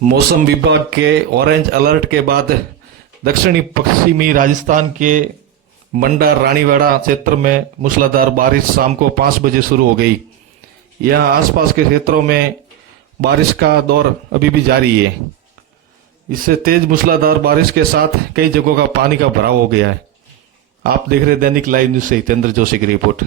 मौसम विभाग के ऑरेंज अलर्ट के बाद दक्षिणी पश्चिमी राजस्थान के मंडा रानीवाड़ा क्षेत्र में मूसलाधार बारिश शाम को 5 बजे शुरू हो गई। यहाँ आसपास के क्षेत्रों में बारिश का दौर अभी भी जारी है। इससे तेज मूसलाधार बारिश के साथ कई जगहों का पानी का भराव हो गया है। आप देख रहे दैनिक लाइव न्यूज से हितेंद्र जोशी की रिपोर्ट।